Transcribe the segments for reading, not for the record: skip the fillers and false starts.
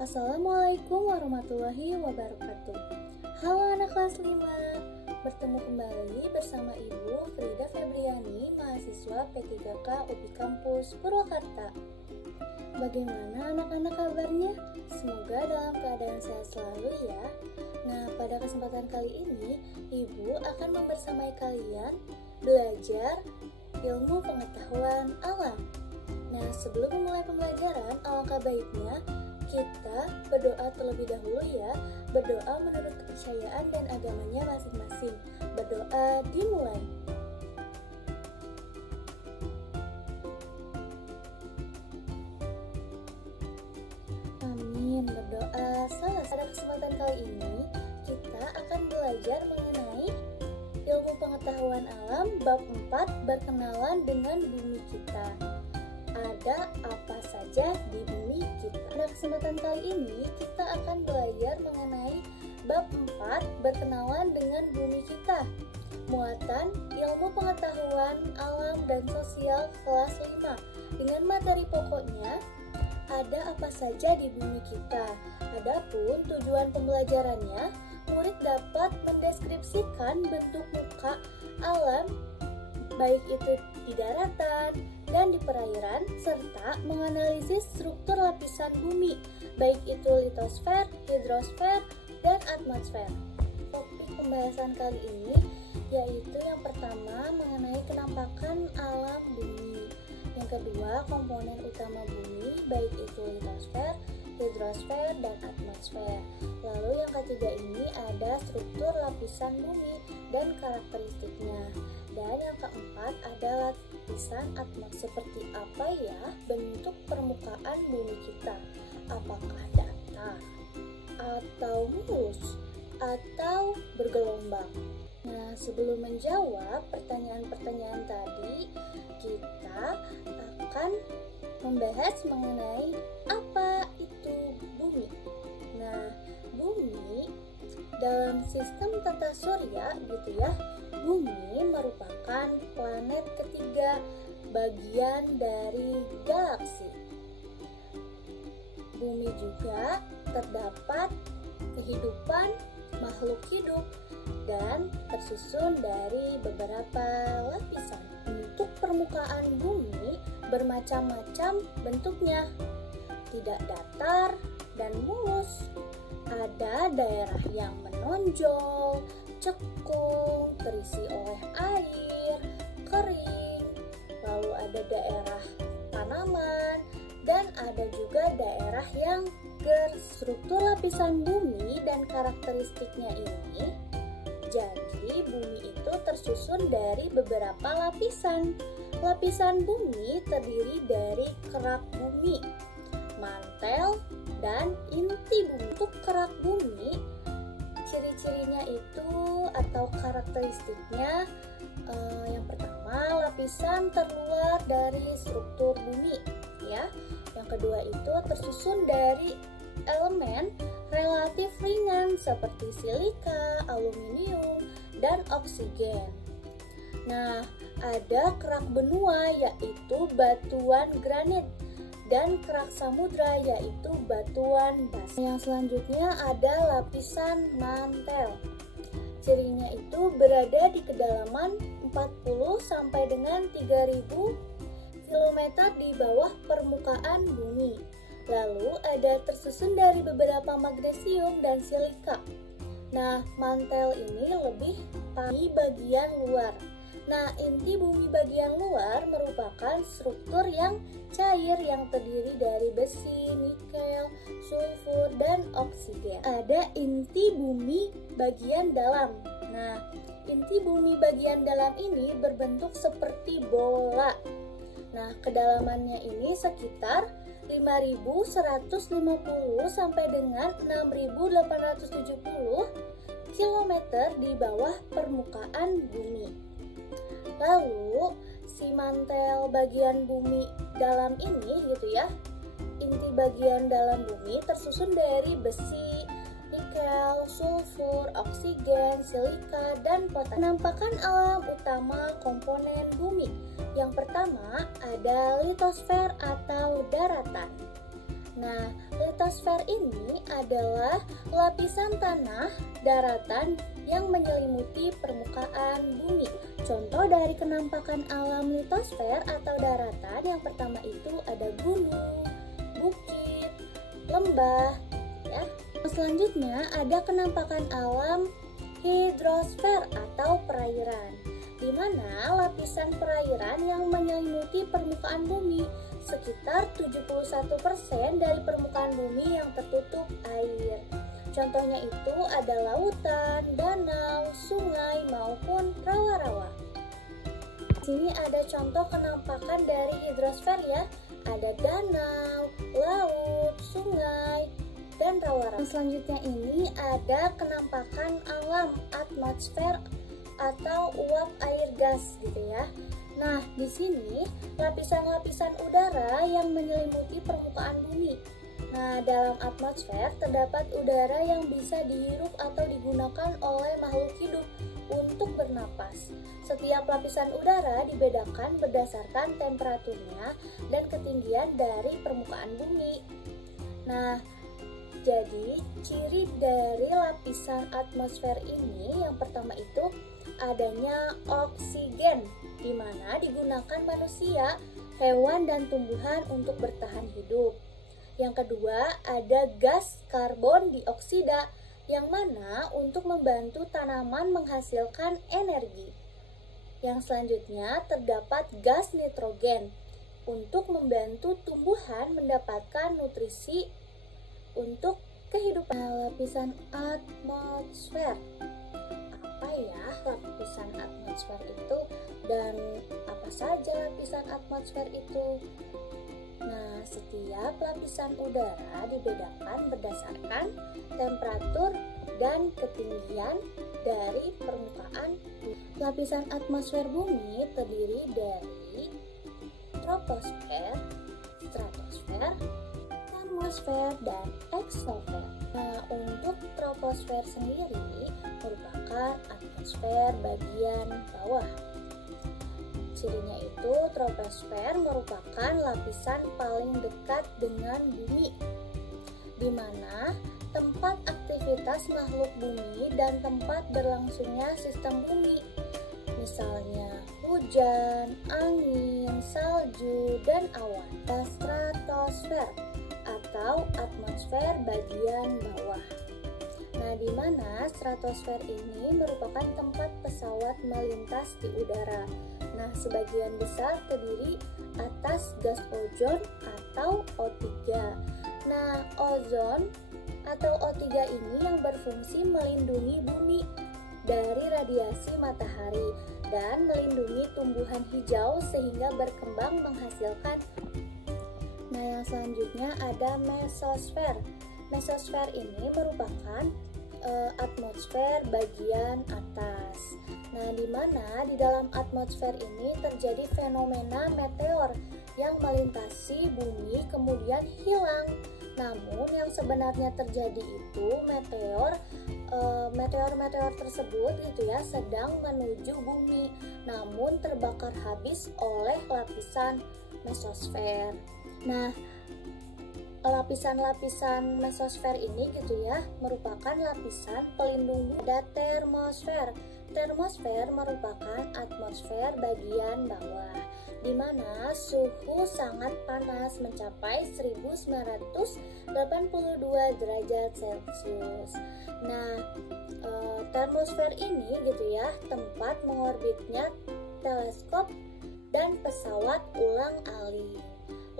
Assalamualaikum warahmatullahi wabarakatuh. Halo anak kelas 5, bertemu kembali bersama Ibu Frida Febriani, mahasiswa P3K UPI Kampus Purwakarta. Bagaimana anak-anak kabarnya? Semoga dalam keadaan sehat selalu ya. Nah, pada kesempatan kali ini, Ibu akan membersamai kalian belajar ilmu pengetahuan alam. Nah, sebelum memulai pembelajaran, alangkah baiknya kita berdoa terlebih dahulu ya. Berdoa menurut kepercayaan dan agamanya masing-masing. Berdoa dimulai. Amin, berdoa selesai. Pada kesempatan kali ini, kita akan belajar mengenai ilmu pengetahuan alam bab 4, berkenalan dengan bumi kita. Ada apa saja di bumi kita? Pada kesempatan kali ini kita akan belajar mengenai bab 4, berkenalan dengan bumi kita. Muatan ilmu pengetahuan alam dan sosial kelas 5 dengan materi pokoknya ada apa saja di bumi kita. Adapun tujuan pembelajarannya, murid dapat mendeskripsikan bentuk muka alam baik itu di daratan dan di perairan, serta menganalisis struktur lapisan bumi, baik itu litosfer, hidrosfer, dan atmosfer. Topik pembahasan kali ini yaitu yang pertama mengenai kenampakan alam bumi, yang kedua komponen utama bumi, baik itu litosfer, hidrosfer, dan atmosfer. Lalu yang ketiga ini ada struktur lapisan bumi dan karakteristiknya. Dan yang keempat ada lapisan atmosfer. Seperti apa ya bentuk permukaan bumi kita? Apakah datar atau mulus atau bergelombang? Nah, sebelum menjawab pertanyaan-pertanyaan tadi, kita akan membahas mengenai apa itu bumi. Nah, bumi dalam sistem tata surya gitu ya, bumi merupakan planet ketiga bagian dari galaksi. Bumi juga terdapat kehidupan makhluk hidup dan tersusun dari beberapa lapisan. Bentuk permukaan bumi bermacam-macam bentuknya, tidak datar dan mulus. Ada daerah yang menonjol, cekung, terisi oleh air, kering, lalu ada daerah tanaman, dan ada juga daerah yang struktur lapisan bumi dan karakteristiknya ini. Jadi bumi itu tersusun dari beberapa lapisan. Lapisan bumi terdiri dari kerak bumi, mantel, dan inti bumi. Untuk kerak bumi, ciri-cirinya itu atau karakteristiknya, yang pertama lapisan terluar dari struktur bumi ya. Yang kedua itu tersusun dari elemen relatif ringan seperti silika, aluminium, dan oksigen. Nah, ada kerak benua yaitu batuan granit dan kerak samudra yaitu batuan basa. Yang selanjutnya ada lapisan mantel. Cirinya itu berada di kedalaman 40 sampai dengan 3000 km di bawah permukaan bumi. Lalu ada tersusun dari beberapa magnesium dan silika. Nah, mantel ini lebih di bagian luar. Nah, inti bumi bagian luar merupakan struktur yang cair yang terdiri dari besi, nikel, sulfur, dan oksigen. Ada inti bumi bagian dalam. Nah, inti bumi bagian dalam ini berbentuk seperti bola. Nah, kedalamannya ini sekitar 5.150 sampai dengan 6.870 km di bawah permukaan bumi. Lalu si mantel bagian bumi dalam ini gitu ya, inti bagian dalam bumi tersusun dari besi, nikel, sulfur, oksigen, silika, dan potassium. Penampakan alam utama komponen bumi. Yang pertama ada litosfer atau daratan. Nah, litosfer ini adalah lapisan tanah daratan yang menyelimuti permukaan bumi. Contoh dari kenampakan alam litosfer atau daratan yang pertama itu ada gunung, bukit, lembah, ya. Selanjutnya ada kenampakan alam hidrosfer atau perairan, di mana lapisan perairan yang menyelimuti permukaan bumi. Sekitar 71% dari permukaan bumi yang tertutup air. Contohnya itu ada lautan, danau, sungai, maupun rawa-rawa. Di sini ada contoh kenampakan dari hidrosfer ya. Ada danau, laut, sungai, dan rawa-rawa. Selanjutnya ini ada kenampakan alam atmosfer atau uap air gas gitu ya. Nah, di sini lapisan-lapisan udara yang menyelimuti permukaan bumi. Nah, dalam atmosfer terdapat udara yang bisa dihirup atau digunakan oleh makhluk hidup untuk bernapas. Setiap lapisan udara dibedakan berdasarkan temperaturnya dan ketinggian dari permukaan bumi. Nah, jadi ciri dari lapisan atmosfer ini yang pertama itu adanya oksigen, di mana digunakan manusia, hewan, dan tumbuhan untuk bertahan hidup. Yang kedua, ada gas karbon dioksida, yang mana untuk membantu tanaman menghasilkan energi. Yang selanjutnya, terdapat gas nitrogen, untuk membantu tumbuhan mendapatkan nutrisi untuk kehidupan. Lapisan atmosfer. Apa ya lapisan atmosfer itu dan apa saja lapisan atmosfer itu? Nah, setiap lapisan udara dibedakan berdasarkan temperatur dan ketinggian dari permukaan. Lapisan atmosfer bumi terdiri dari troposfer, stratosfer, termosfer, dan eksosfer. Nah, untuk troposfer sendiri merupakan atmosfer bagian bawah. Cirinya itu troposfer merupakan lapisan paling dekat dengan bumi, di mana tempat aktivitas makhluk bumi dan tempat berlangsungnya sistem bumi. Misalnya hujan, angin, salju, dan awan. Stratosfer atau atmosfer bagian bawah. Nah, di mana stratosfer ini merupakan tempat pesawat melintas di udara. Nah, sebagian besar terdiri atas gas ozon atau O3. Nah, ozon atau O3 ini yang berfungsi melindungi bumi dari radiasi matahari dan melindungi tumbuhan hijau sehingga berkembang menghasilkan. Nah, yang selanjutnya ada mesosfer. Mesosfer ini merupakan atmosfer bagian atas. Nah, di mana di dalam atmosfer ini terjadi fenomena meteor yang melintasi bumi kemudian hilang. Namun yang sebenarnya terjadi itu meteor tersebut gitu ya sedang menuju bumi, namun terbakar habis oleh lapisan mesosfer. Nah, lapisan-lapisan mesosfer ini gitu ya merupakan lapisan pelindung. Ada termosfer. Termosfer merupakan atmosfer bagian bawah, di mana suhu sangat panas mencapai 1982 derajat Celcius. Nah, termosfer ini gitu ya tempat mengorbitnya teleskop dan pesawat ulang-alik.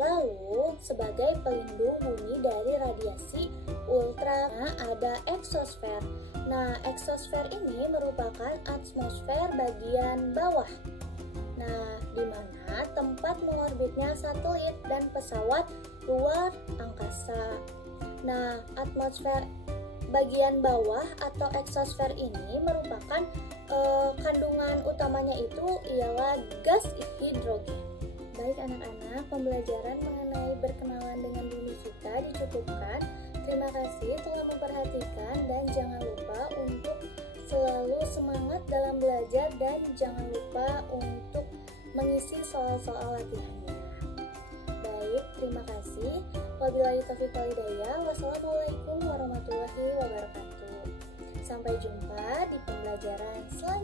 Lalu, sebagai pelindung bumi dari radiasi ultra, ada eksosfer. Nah, eksosfer ini merupakan atmosfer bagian bawah. Nah, di mana tempat mengorbitnya satelit dan pesawat luar angkasa. Nah, atmosfer bagian bawah atau eksosfer ini merupakan kandungan utamanya itu ialah gas hidrogen. Baik anak-anak, pembelajaran mengenai berkenalan dengan bumi kita dicukupkan. Terima kasih telah memperhatikan dan jangan lupa untuk selalu semangat dalam belajar dan jangan lupa untuk mengisi soal-soal latihannya. Baik, terima kasih. Wabillahi taufiq wal hidayah. Wassalamualaikum warahmatullahi wabarakatuh. Sampai jumpa di pembelajaran selanjutnya.